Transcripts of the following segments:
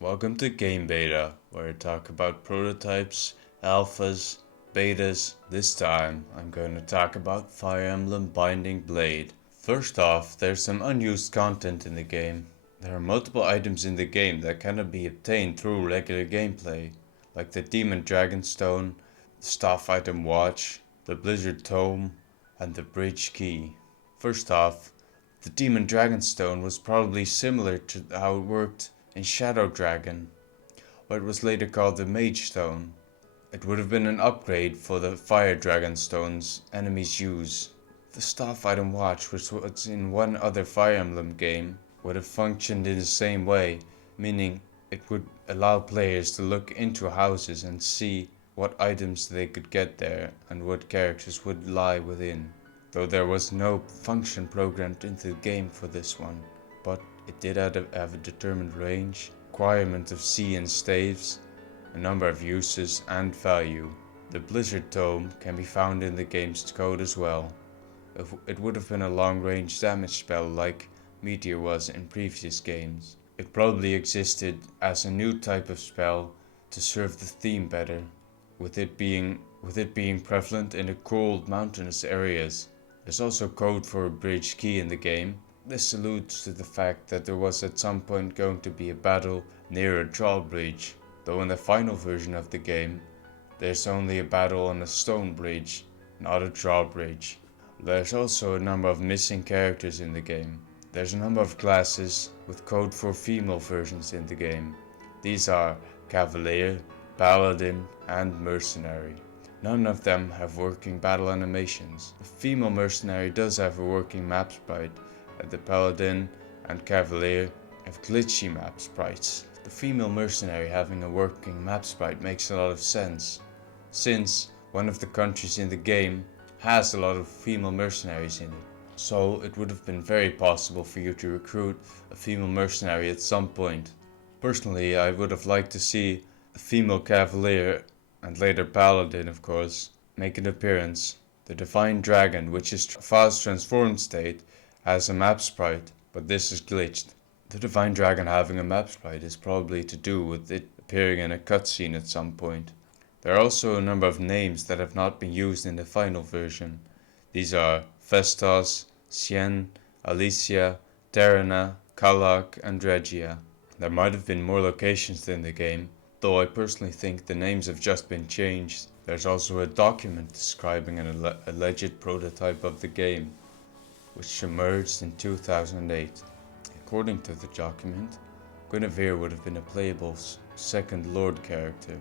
Welcome to GameBeta, where I talk about prototypes, alphas, betas. This time, I'm going to talk about Fire Emblem Binding Blade. First off, there's some unused content in the game. There are multiple items in the game that cannot be obtained through regular gameplay, like the Demon Dragon Stone, the Staff Item Watch, the Blizzard Tome, and the Bridge Key. First off, the Demon Dragon Stone was probably similar to how it worked in Shadow Dragon, what was later called the Mage Stone. It would have been an upgrade for the Fire Dragon Stones enemies use. The Staff Item Watch, which was in one other Fire Emblem game, would have functioned in the same way, meaning it would allow players to look into houses and see what items they could get there and what characters would lie within. Though there was no function programmed into the game for this one, but it did have a determined range, requirement of sea and staves, a number of uses and value. The Blizzard Tome can be found in the game's code as well. It would have been a long range damage spell like Meteor was in previous games. It probably existed as a new type of spell to serve the theme better, with it being prevalent in the cold mountainous areas. There's also code for a bridge key in the game. This alludes to the fact that there was at some point going to be a battle near a drawbridge, though in the final version of the game, there's only a battle on a stone bridge, not a drawbridge. There's also a number of missing characters in the game. There's a number of classes with code for female versions in the game. These are Cavalier, Paladin, and Mercenary. None of them have working battle animations. The female Mercenary does have a working map sprite, and the Paladin and Cavalier have glitchy map sprites. The female Mercenary having a working map sprite makes a lot of sense, since one of the countries in the game has a lot of female mercenaries in it. So it would have been very possible for you to recruit a female mercenary at some point. Personally, I would have liked to see a female Cavalier, and later Paladin of course, make an appearance. The Divine Dragon, which is fast transformed state, has a map sprite, but this is glitched. The Divine Dragon having a map sprite is probably to do with it appearing in a cutscene at some point. There are also a number of names that have not been used in the final version. These are Festos, Sien, Alicia, Terrana, Kalak, and Regia. There might have been more locations in the game, though I personally think the names have just been changed. There's also a document describing an alleged prototype of the game, which emerged in 2008. According to the document, Guinevere would have been a playable second Lord character,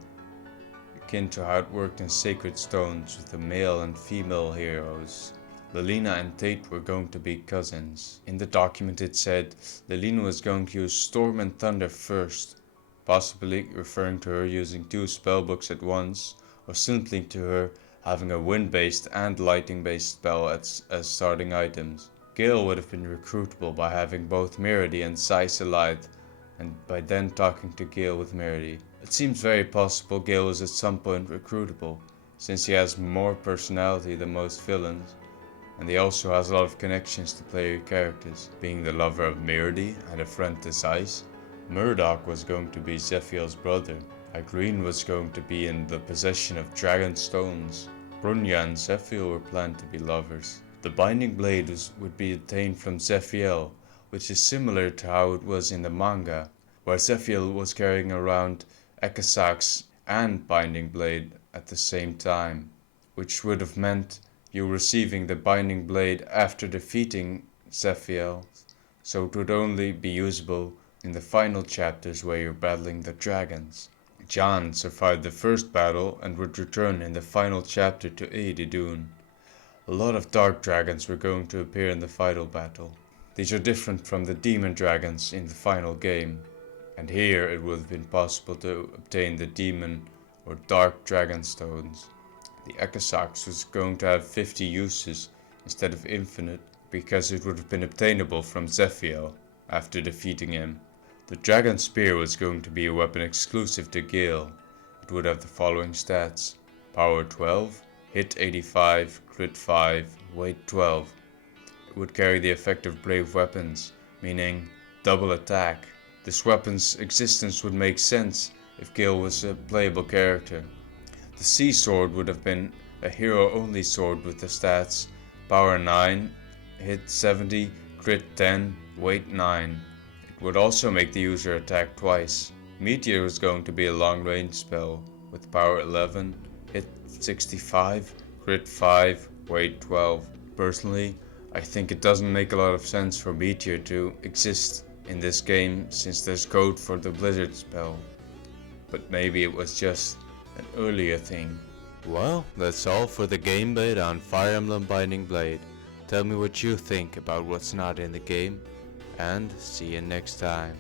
akin to how it worked in Sacred Stones with the male and female heroes. Lilina and Tate were going to be cousins. In the document it said Lilina was going to use Storm and Thunder first, possibly referring to her using two spellbooks at once, or simply to her having a wind-based and lighting-based spell as starting items. Gale would have been recruitable by having both Mirady and Saisalite, and by then talking to Gale with Mirady. It seems very possible Gale was at some point recruitable, since he has more personality than most villains, and he also has a lot of connections to player characters, being the lover of Mirady and a friend to Zeiss. Murdoch was going to be Zephiel's brother. Irene was going to be in the possession of Dragon Stones. Brunya and Zephiel were planned to be lovers. The Binding Blade would be obtained from Zephiel, which is similar to how it was in the manga, where Zephiel was carrying around Ekasax and Binding Blade at the same time, which would have meant you receiving the Binding Blade after defeating Zephiel, so it would only be usable in the final chapters where you're battling the dragons. Jan survived the first battle and would return in the final chapter to Etude. A lot of dark dragons were going to appear in the final battle. These are different from the demon dragons in the final game, and here it would have been possible to obtain the demon or dark dragon stones. The Ekasax was going to have 50 uses instead of infinite, because it would have been obtainable from Zephiel after defeating him. The Dragon Spear was going to be a weapon exclusive to Gale. It would have the following stats: power 12, hit 85, crit 5, weight 12. It would carry the effect of brave weapons, meaning double attack. This weapon's existence would make sense if Gil was a playable character. The Sea Sword would have been a hero-only sword with the stats Power 9, Hit 70, Crit 10, Weight 9. It would also make the user attack twice. Meteor was going to be a long-range spell with Power 11, Hit 65, Crit 5, Weight 12. Personally, I think it doesn't make a lot of sense for Meteor to exist in this game since there's code for the Blizzard spell. But maybe it was just an earlier thing. Well, that's all for the game beta on Fire Emblem Binding Blade. Tell me what you think about what's not in the game, and see you next time.